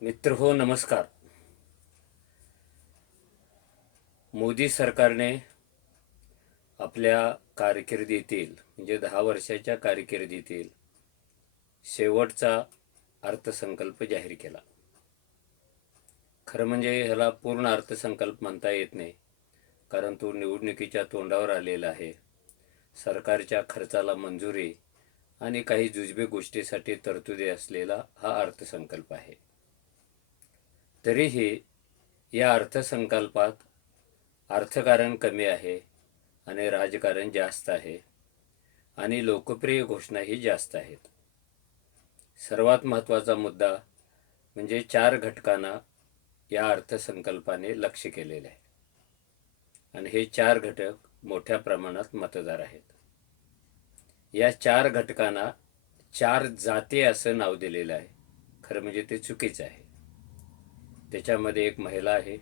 मित्र हो नमस्कार. मोदी सरकारने आपल्या कारकिर्दीतील म्हणजे 10 वर्षाच्या कारकिर्दीतील शेवटचा अर्थसंकल्प जाहीर केला. खरं म्हणजे ह्याला पूर्ण अर्थसंकल्प म्हणता येत नाही, कारण तो निवडणुकीच्या तोंडावर आलेला आहे. सरकारच्या खर्चाला मंजुरी आणि काही जुजबी गोष्टीसाठी तरतुदी असलेला हा अर्थसंकल्प आहे. तरीही या अर्थसंकल्पात अर्थकारण कमी आहे आणि राजकारण जास्त आहे आणि लोकप्रिय घोषणाही जास्त आहेत. सर्वात महत्त्वाचा मुद्दा म्हणजे 4 घटकांना या अर्थसंकल्पाने लक्ष केलेले आहे आणि हे 4 घटक मोठ्या प्रमाणात मतदार आहेत. या 4 घटकांना 4 जाती असं नाव दिलेलं आहे. खरं म्हणजे ते चुकीचं आहे. त्याच्यामध्ये एक महिला आहे,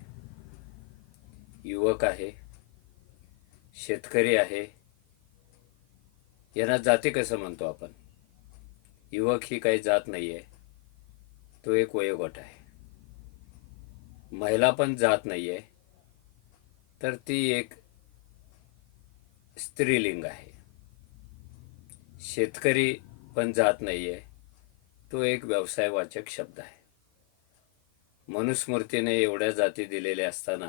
युवक आहे, शेतकरी आहे. यांना जाती कसं म्हणतो आपण? युवक ही काही जात नाही आहे, तो एक वयोगट आहे. महिला पण जात नाही आहे, तर ती एक स्त्रीलिंग आहे. शेतकरी पण जात नाही आहे, तो एक व्यवसायवाचक शब्द आहे. मनुस्मृतीने एवढ्या जाती दिलेल्या असताना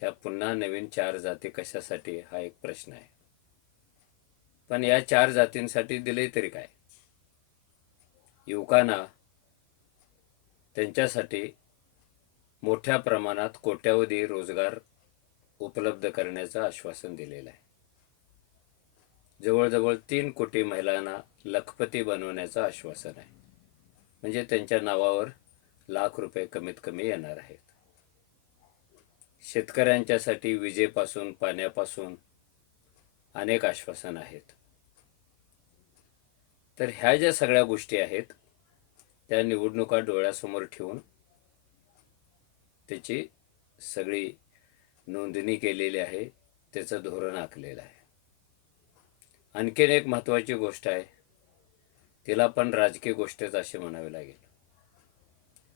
ह्या पुन्हा नवीन 4 जाती कशासाठी हा एक प्रश्न आहे. पण या 4 जातींसाठी दिले तरी काय? युवकांना त्यांच्यासाठी मोठ्या प्रमाणात कोट्यावधी रोजगार उपलब्ध करण्याचं आश्वासन दिलेलं आहे. जवळजवळ 3 कोटी महिलांना लखपती बनवण्याचं आश्वासन आहे. म्हणजे त्यांच्या नावावर ₹1,00,000 कमीत कमी येणार आहेत. शेतकऱ्यांच्यासाठी विजेपासून पाण्यापासून अनेक आश्वासन आहेत. तर ह्या ज्या सगळ्या गोष्टी आहेत त्या निवडणुका डोळ्यासमोर ठेवून त्याची सगळी नोंदणी केलेली आहे, त्याचं धोरण आखलेलं आहे. आणखीन एक महत्त्वाची गोष्ट आहे, तिला पण राजकीय गोष्टच असे म्हणावे लागेल.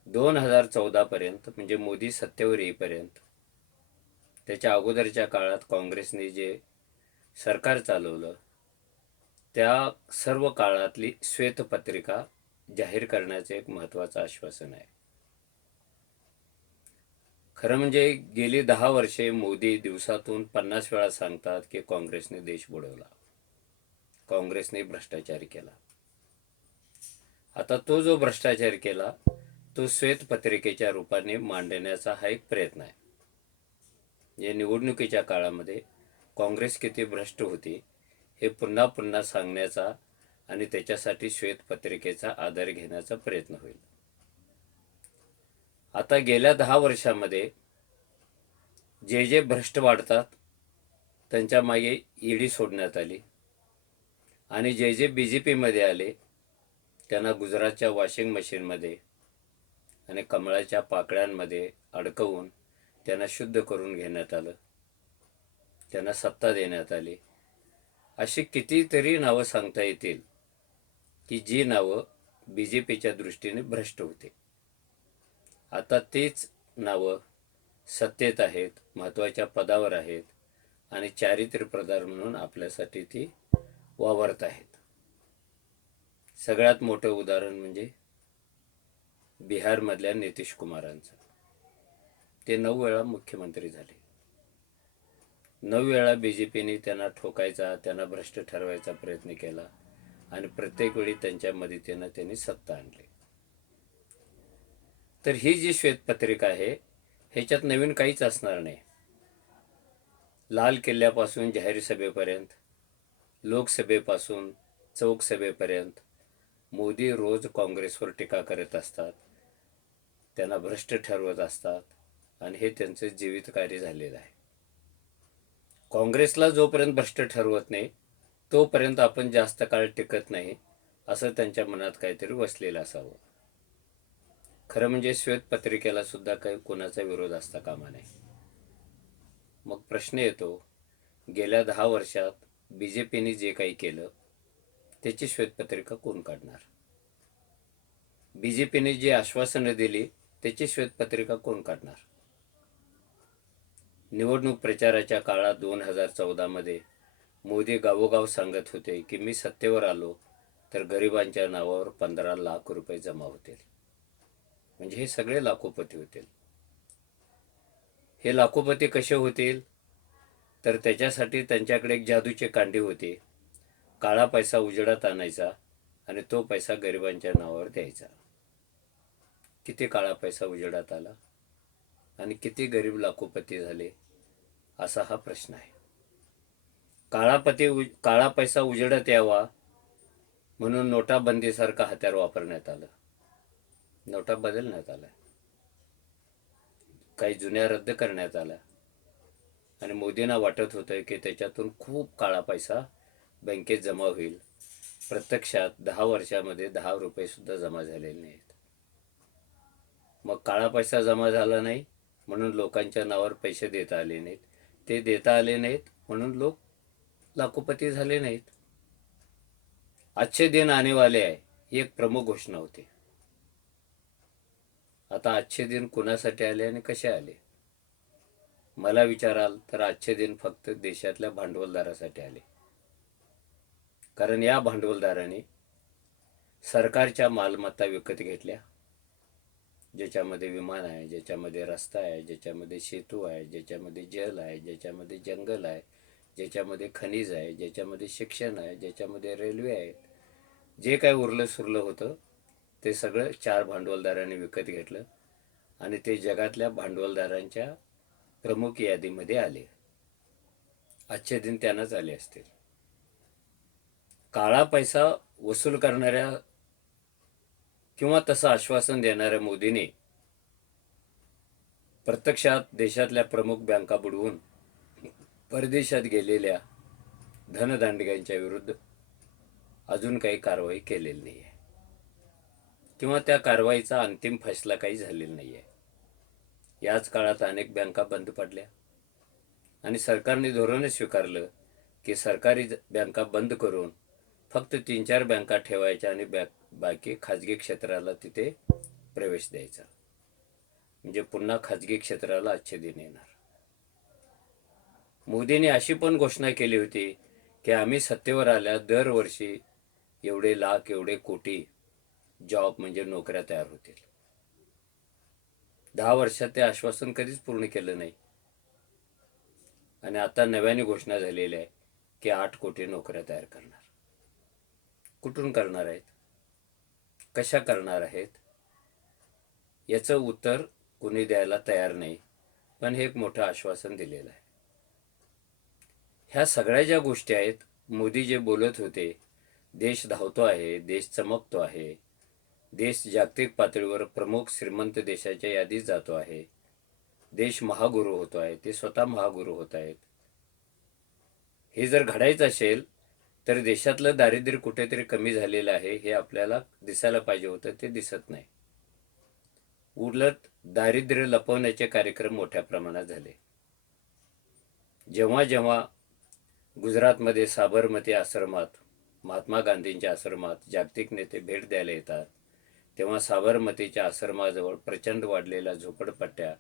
2014पर्यंत म्हणजे मोदी सत्तेवर येईपर्यंत, त्याच्या अगोदरच्या काळात काँग्रेसने जे सरकार चालवलं त्या सर्व काळातली श्वेतपत्रिका जाहीर करण्याचं एक महत्त्वाचं आश्वासन आहे. खरं म्हणजे गेली 10 वर्षे मोदी दिवसातून 50 वेळा सांगतात की काँग्रेसने देश बुडवला, काँग्रेसने भ्रष्टाचार केला. आता तो जो भ्रष्टाचार केला तो श्वेतपत्रिकेच्या रूपाने मांडण्याचा हा एक प्रयत्न आहे. या निवडणुकीच्या काळामध्ये काँग्रेस किती भ्रष्ट होती हे पुन्हा पुन्हा सांगण्याचा आणि त्याच्यासाठी श्वेतपत्रिकेचा आधार घेण्याचा प्रयत्न होईल. आता गेल्या 10 वर्षामध्ये जे जे भ्रष्ट वाढतात त्यांच्या मागे ईडी सोडण्यात आली आणि जे जे BJPमध्ये आले त्यांना गुजरातच्या वॉशिंग मशीनमध्ये आणि कमळाच्या पाकळ्यांमध्ये अडकवून त्यांना शुद्ध करून घेण्यात आलं, त्यांना सत्ता देण्यात आली. अशी कितीतरी नावं सांगता येतील की जी नावं BJPच्या दृष्टीने भ्रष्ट होते. आता तेच नावं सत्तेत आहेत, महत्त्वाच्या पदावर आहेत आणि चारित्र्यप्रधान म्हणून आपल्यासाठी ती वावरत आहेत. सगळ्यात मोठं उदाहरण म्हणजे बिहारमधल्या नितीश कुमारांचं. ते 9 वेळा मुख्यमंत्री झाले. 9 वेळा BJPने त्यांना ठोकायचा, त्यांना भ्रष्ट ठरवायचा प्रयत्न केला आणि प्रत्येक वेळी त्यांच्या मदतीनं त्यांनी सत्ता आणली. तर ही जी श्वेतपत्रिका आहे ह्याच्यात नवीन काहीच असणार नाही. लाल किल्ल्यापासून जाहीर सभेपर्यंत, लोकसभेपासून चौक सभेपर्यंत मोदी रोज काँग्रेसवर टीका करत असतात, त्यांना भ्रष्ट ठरवत असतात आणि हे त्यांचं जीवित कार्य झालेलं आहे. काँग्रेसला जोपर्यंत भ्रष्ट ठरवत नाही तोपर्यंत आपण जास्त काळ टिकत नाही असं त्यांच्या मनात काहीतरी वसलेलं असावं. खरं म्हणजे श्वेतपत्रिकेला सुद्धा काही कोणाचा विरोध असता कामा नये. मग प्रश्न येतो, गेल्या 10 वर्षात BJPने जे काही केलं त्याची श्वेतपत्रिका कोण काढणार? BJPने जी आश्वासनं दिली त्याची श्वेतपत्रिका कोण काढणार? निवडणूक प्रचाराच्या काळात 2014 मोदी गावोगाव सांगत होते की मी सत्तेवर आलो तर गरिबांच्या नावावर 15 लाख रुपये जमा होतील. म्हणजे हे सगळे लाखोपती होतील. हे लाखोपती कसे होतील? तर त्याच्यासाठी त्यांच्याकडे एक जादूचे कांडी होते. काळा पैसा उजेडात आणायचा आणि तो पैसा गरिबांच्या नावावर द्यायचा. किती काळा पैसा उजेडात आला आणि किती गरीब लाखोपती झाले असा हा प्रश्न आहे. काळा पैसा उजेडात यावा म्हणून नोटाबंदीसारखं हत्यार वापरण्यात आलं. नोटा बदलण्यात आल्या, काही जुन्या रद्द करण्यात आल्या आणि मोदींना वाटत होतं की त्याच्यातून खूप काळा पैसा बँकेत जमा होईल. प्रत्यक्षात 10 वर्षामध्ये 10 रुपये सुद्धा जमा झालेले नाहीत. मग काळा पैसा जमा झाला नाही म्हणून लोकांच्या नावावर पैसे देता आले नाहीत. ते देता आले नाहीत म्हणून लोक लाखोपती झाले नाहीत. अच्छे दिन आने वाले आहे ही एक प्रमुख घोषणा होती. आता अच्छे दिन कुणासाठी आले आणि कसे आले? मला विचाराल तर आजचे दिन फक्त देशातल्या भांडवलदारासाठी आले. कारण या भांडवलदारांनी सरकारच्या मालमत्ता विकत घेतल्या, ज्याच्यामध्ये विमान आहे, ज्याच्यामध्ये रस्ता आहे, ज्याच्यामध्ये सेतू आहे, ज्याच्यामध्ये जल आहे, ज्याच्यामध्ये जंगल आहे, ज्याच्यामध्ये खनिज आहे, ज्याच्यामध्ये शिक्षण आहे, ज्याच्यामध्ये रेल्वे आहे. जे काय उरलं सुरलं होतं ते सगळं 4 भांडवलदारांनी विकत घेतलं आणि ते जगातल्या भांडवलदारांच्या प्रमुख यादीमध्ये आले. आजचे दिन त्यांनाच आले असतील. काळा पैसा वसूल करणाऱ्या किंवा तसं आश्वासन देणाऱ्या मोदीने प्रत्यक्षात देशातल्या प्रमुख बँका बुडवून परदेशात गेलेल्या धनदांडग्यांच्या विरुद्ध अजून काही कारवाई केलेली नाही आहे किंवा त्या कारवाईचा अंतिम फैसला काही झालेला नाही आहे. याच काळात अनेक बँका बंद पडल्या आणि सरकारने धोरण स्वीकारलं की सरकारी बँका बंद करून फक्त 3-4 बँका ठेवायच्या आणि बाकी खाजगी क्षेत्राला तिथे प्रवेश द्यायचा. म्हणजे पुन्हा खाजगी क्षेत्राला अच्छे दिन येणार. मोदींनी अशी पण घोषणा केली होती की आम्ही सत्तेवर आल्या दरवर्षी एवढे लाख एवढे कोटी जॉब म्हणजे नोकऱ्या तयार होतील. 10 वर्षात ते आश्वासन कधीच पूर्ण केलं नाही आणि आता नव्याने घोषणा झालेली आहे की 8 कोटी नोकऱ्या तयार करणार. कुठून करणार आहेत, कशा करणार आहेत, याचं उत्तर कोणी द्यायला तयार नाही. पण हे एक मोठं आश्वासन दिलेलं आहे. ह्या सगळ्या ज्या गोष्टी आहेत, मोदी जे बोलत होते, देश धावतो आहे, देश चमकतो आहे, देश जागतिक पातळीवर प्रमुख श्रीमंत देशाच्या यादीत जातो आहे, देश महागुरू होतो आहे, ते स्वतः महागुरू होत आहेत. हे जर घडायचं असेल तर देशातलं दारिद्र्य कुठेतरी कमी झालेलं आहे हे आपल्याला दिसायला पाहिजे होतं. ते दिसत नाही. उलट दारिद्र्य लपवण्याचे कार्यक्रम मोठ्या प्रमाणात झाले. जेव्हा जेव्हा गुजरातमध्ये साबरमती आश्रमात, महात्मा गांधींच्या आश्रमात जागतिक नेते भेट द्यायला येतात, तेव्हा साबरमतीच्या आश्रमाजवळ प्रचंड वाढलेल्या झोपडपट्ट्या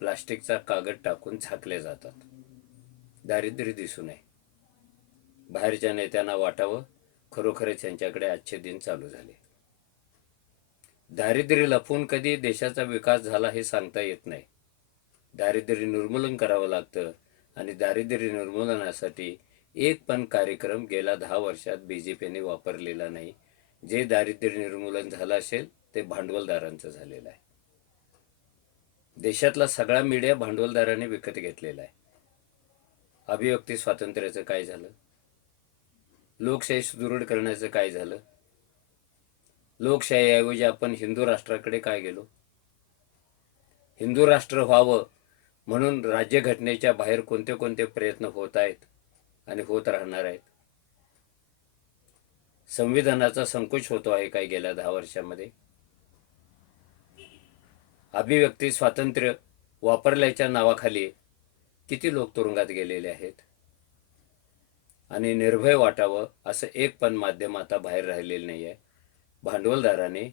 प्लास्टिकचा कागद टाकून झाकल्या जातात. दारिद्र्य दिसू नये. बाहेरच्या नेत्यांना वाटावं खरोखरच यांच्याकडे अच्छे दिन चालू झाले. दारिद्र्य लपवून कधी देशाचा विकास झाला हे सांगता येत नाही. दारिद्र्य निर्मूलन करावं लागतं आणि दारिद्र्य निर्मूलनासाठी एक पण कार्यक्रम गेल्या 10 वर्षात BJPने वापरलेला नाही. जे दारिद्र्य निर्मूलन झालं असेल ते भांडवलदारांचं झालेलं आहे. देशातला सगळा मीडिया भांडवलदारांनी विकत घेतलेला आहे. अभिव्यक्ती स्वातंत्र्याचं काय झालं? लोकशाही सुदृढ करण्याचं काय झालं? लोकशाहीऐवजी आपण हिंदू राष्ट्राकडे काय गेलो? हिंदू राष्ट्र व्हावं म्हणून राज्यघटनेच्या बाहेर कोणते कोणते प्रयत्न होत आहेत आणि होत राहणार आहेत. संविधानाचा संकोच होतो आहे काय गेल्या 10 वर्षामध्ये? अभिव्यक्ती स्वातंत्र्य वापरल्याच्या नावाखाली किती लोक तुरुंगात गेलेले आहेत? आणि निर्भय वाटावं असं एक पण माध्यम आता बाहेर राहिलेलं नाही आहे. भांडवलदाराने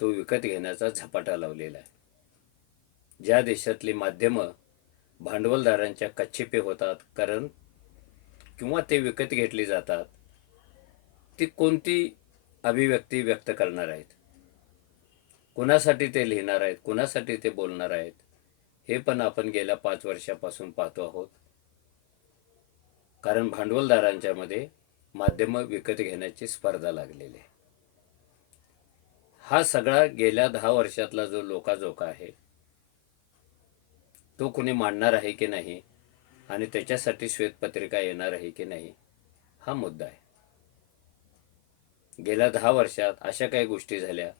तो विकत घेण्याचा झपाटा लावलेला आहे. ज्या देशातली माध्यमं भांडवलदारांच्या कच्चेपे होतात कारण किंवा ते विकत घेतली जातात, ती कोणती अभिव्यक्ती व्यक्त करणार आहेत, कुणासाठी ते लिहिणार आहेत, कुणासाठी ते बोलणार आहेत, हे पण आपण गेल्या 5 वर्षापासून पाहतो आहोत. कारण भांडवलदारांच्या मध्ये माध्यमं विकत घेण्याची स्पर्धा लागलेली आहे. हा सगळा गेल्या 10 वर्षातला जो लोकाजोका आहे तो कुणी मांडणार आहे की नाही आणि त्याच्यासाठी श्वेतपत्रिका येणार आहे की नाही, हा मुद्दा आहे. गेल्या 10 वर्षात अशा काही गोष्टी झाल्या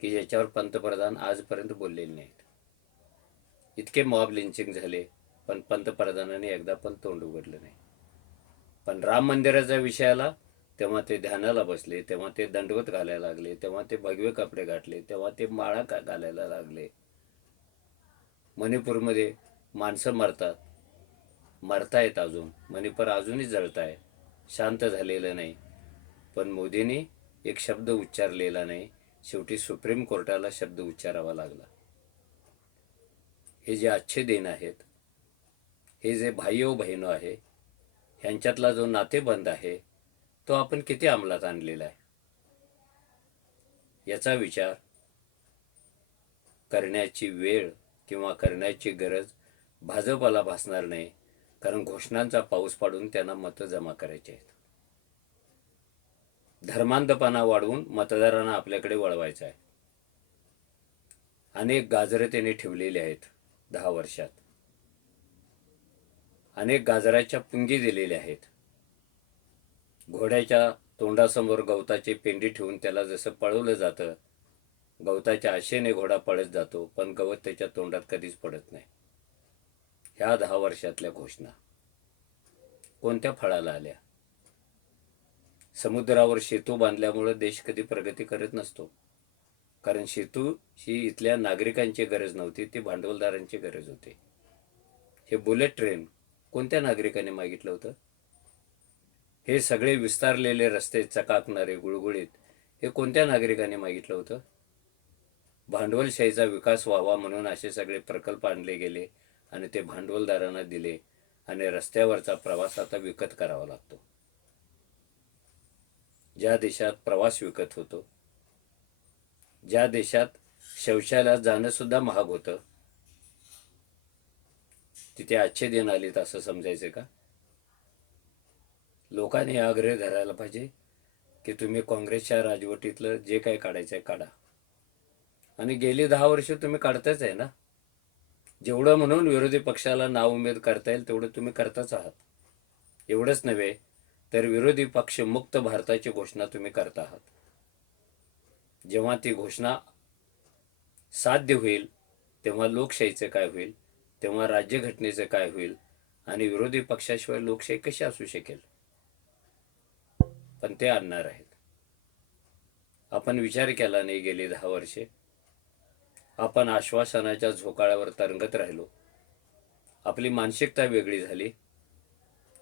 की ज्याच्यावर पंतप्रधान आजपर्यंत बोललेले नाहीत. इतके मॉब लिंचिंग झाले पण पंतप्रधानांनी एकदा पण तोंड उघडलं नाही. पण राम मंदिराचा विषय आला तेव्हा ते ध्यानाला बसले, तेव्हा ते दंडवत घालायला लागले, तेव्हा ते भगवे कपडे घातले, तेव्हा ते माळा घालायला लागले. मणिपूरमध्ये माणसं मरतायत, अजून मणिपूर अजूनही जळताय, शांत झालेलं नाही. पण मोदींनी एक शब्द उच्चारलेला नाही. शेवटी सुप्रीम कोर्टाला शब्द उच्चारावा लागला. हे जे अच्छे दिन आहेत, हे जे भाईओ बहिणो आहे, ह्यांच्यातला जो नातेबंध आहे तो आपण किती अंमलात आणलेला आहे याचा विचार करण्याची वेळ किंवा करण्याची गरज भाजपला भासणार नाही. कारण घोषणांचा पाऊस पाडून त्यांना मतं जमा करायची आहेत. धर्मांधपणा वाढवून मतदारांना आपल्याकडे वळवायचं आहे. अनेक गाजरे त्यांनी ठेवलेली आहेत 10 वर्षात. अनेक गाजराच्या पुंगी दिलेल्या आहेत. घोड्याच्या तोंडासमोर गवताची पेंडी ठेवून त्याला जसं पळवलं जातं, गवताच्या आशेने घोडा पळत जातो पण गवत त्याच्या तोंडात कधीच पडत नाही. ह्या 10 वर्षातल्या घोषणा कोणत्या फळाला आल्या? समुद्रावर सेतू बांधल्यामुळे देश कधी प्रगती करत नसतो. कारण सेतू ही इथल्या नागरिकांची गरज नव्हती, ती भांडवलदारांची गरज होती. हे बुलेट ट्रेन कोणत्या नागरिकांनी मागितलं होतं? हे सगळे विस्तारलेले रस्ते चकाकणारे गुळगुळीत हे कोणत्या नागरिकांनी मागितलं होतं? भांडवलशाहीचा विकास व्हावा म्हणून असे सगळे प्रकल्प आणले गेले आणि ते भांडवलदारांना दिले आणि रस्त्यावरचा प्रवास आता विकत करावा लागतो. ज्या देशात प्रवास विकत होतो, ज्या देशात शौचालयात जाणं सुद्धा महाग होतं, तिथे अच्छे दिन आलेत असं समजायचं का? लोकांनी आग्रह धरायला पाहिजे की तुम्ही काँग्रेसच्या राजवटीतलं जे काही काढायचं आहे काढा. आणि गेली 10 वर्ष तुम्ही काढताच आहे ना. जेवढं म्हणून विरोधी पक्षाला नाउमेद करता येईल तेवढं तुम्ही करताच आहात. एवढंच नव्हे तर विरोधी पक्ष मुक्त भारताची घोषणा तुम्ही करत आहात. जेव्हा ती घोषणा साध्य होईल तेव्हा लोकशाहीचं काय होईल, तेव्हा राज्यघटनेचं काय होईल आणि विरोधी पक्षाशिवाय लोकशाही कशी असू शकेल? पण ते आणणार आहेत. आपण विचार केला नाही गेली 10 वर्षे. आपण आश्वासनाच्या झोकाळ्यावर तरंगत राहिलो. आपली मानसिकता वेगळी झाली.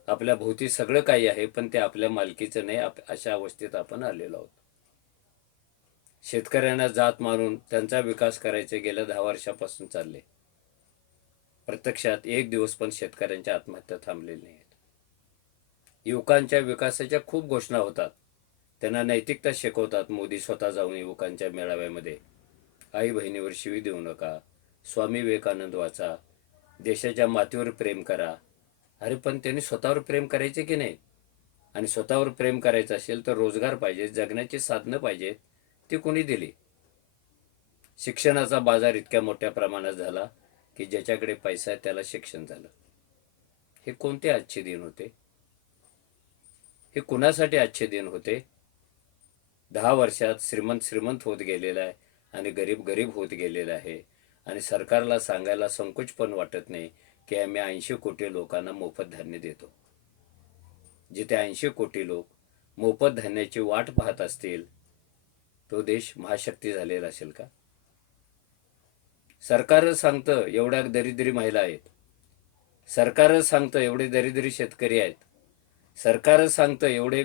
आपल्या भोवती सगळं काही आहे पण ते आपल्या मालकीचं नाही, अशा अवस्थेत आपण आलेलो आहोत. शेतकऱ्यांना जात मानून त्यांचा विकास करायचे गेल्या 10 वर्षापासून चालले. प्रत्यक्षात एक दिवस पण शेतकऱ्यांच्या आत्महत्या थांबलेल्या नाहीत. युवकांच्या विकासाच्या खूप घोषणा होतात. त्यांना नैतिकता शिकवतात मोदी स्वतः जाऊन युवकांच्या मेळाव्यामध्ये. आई बहिणीवर शिवी देऊ नका, स्वामी विवेकानंद वाचा, देशाच्या मातीवर प्रेम करा. अरे पण त्यांनी स्वतःवर प्रेम करायचे की नाही? आणि स्वतःवर प्रेम करायचं असेल तर रोजगार पाहिजे, जगण्याची साधनं पाहिजेत. ती कोणी दिली? शिक्षणाचा बाजार इतक्या मोठ्या प्रमाणात झाला की ज्याच्याकडे पैसा आहे त्याला शिक्षण झालं. हे कोणते आजचे दिन होते? हे कुणासाठी आजचे दिन होते? 10 वर्षात श्रीमंत श्रीमंत होत गेलेला आहे आणि गरीब गरीब होत गेलेला आहे. आणि सरकारला सांगायला संकोच पण वाटत नाही की आम्ही 80 कोटी लोकांना मोफत धान्य देतो. जिथे 80 कोटी लोक मोफत धान्याची वाट पाहत असतील तो देश महाशक्ती झालेला असेल का? सरकारच सांगतं एवढ्या दरिद्री महिला आहेत, सरकारच सांगतं एवढे दरिद्री शेतकरी आहेत, सरकारच सांगतं एवढे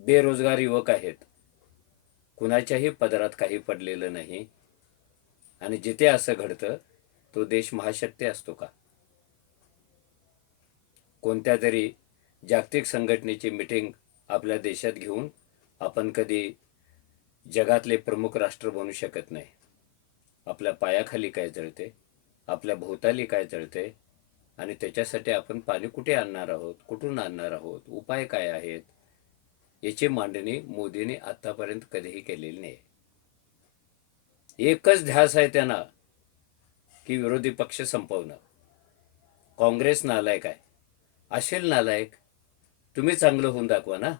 बेरोजगार युवक आहेत. कुणाच्याही पदरात काही पडलेलं नाही. आणि जिथे असं घडतं तो देश महाशक्ती असतो का? कोणत्या तरी जागतिक संघटनेची मिटिंग आपल्या देशात घेऊन आपण कधी जगातले प्रमुख राष्ट्र बनू शकत नाही. आपल्या पायाखाली काय जळते, आपल्या भोवताली काय जळते, आणि त्याच्यासाठी आपण पाणी कुठे आणणार आहोत, कुठून आणणार आहोत, उपाय काय आहेत, याची मांडणी मोदींनी आतापर्यंत कधीही केलेली नाही. एकच ध्यास आहे त्यांना की विरोधी पक्ष संपवणं. काँग्रेस नालायक आहे. असेल नालायक, तुम्ही चांगलं होऊन दाखवा ना.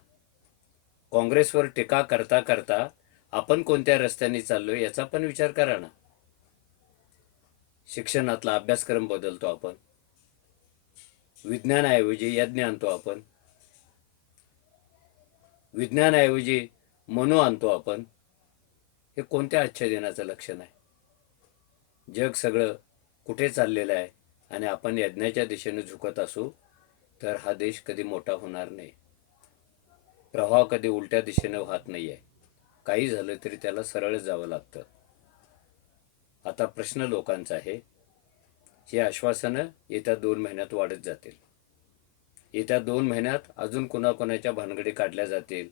काँग्रेसवर टीका करता करता आपण कोणत्या रस्त्याने चाललोय याचा पण विचार करा ना. शिक्षणातला अभ्यासक्रम बदलतो आपण, विज्ञानाऐवजी यज्ञ आणतो आपण, विज्ञानाऐवजी मनो आणतो आपण. हे कोणत्या आजच्या दिनाचं लक्षण आहे? जग सगळं कुठे चाललेलं आहे आणि आपण यज्ञाच्या दिशेने झुकत असू तर हा देश कधी मोठा होणार नाही. प्रवाह कधी उलट्या दिशेने वाहत नाही आहे. काही झालं तरी त्याला सरळ जावं लागतं. आता प्रश्न लोकांचा आहे, ही आश्वासनं येत्या 2 महिन्यात वाढत जातील. येत्या 2 महिन्यात अजून कुणाकुणाच्या भानगडी काढल्या जातील,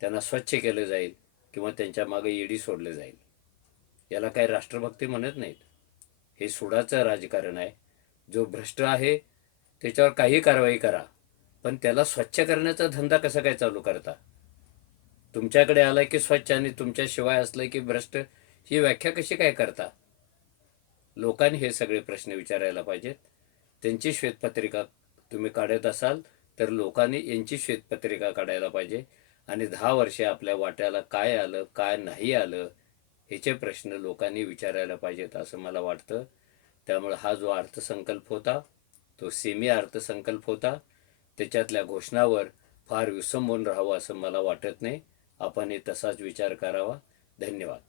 त्यांना स्वच्छ केलं जाईल किंवा त्यांच्या मागे ईडी सोडलं जाईल. याला काही राष्ट्रभक्ती म्हणत नाहीत. हे सुडाचं राजकारण आहे. जो भ्रष्ट आहे त्याच्यावर काही कारवाई करा, पण त्याला स्वच्छ करण्याचा धंदा कसा काय चालू करता? तुमच्याकडे आला की स्वच्छ आणि तुमच्याशिवाय असलं की भ्रष्ट, ही व्याख्या कशी काय करता? लोकांनी हे सगळे प्रश्न विचारायला पाहिजेत. त्यांची श्वेतपत्रिका तुम्ही काढत असाल तर लोकांनी यांची श्वेतपत्रिका काढायला पाहिजे. आणि 10 वर्षे आपल्या वाट्याला काय आलं, काय नाही आलं, ह्याचे प्रश्न लोकांनी विचारायला पाहिजेत असं मला वाटतं. त्यामुळे हा जो अर्थसंकल्प होता तो सेमी अर्थसंकल्प होता. त्याच्यातल्या घोषणावर फार विसंबून राहावं असं मला वाटत नाही. आपण तसाच विचार करावा. धन्यवाद.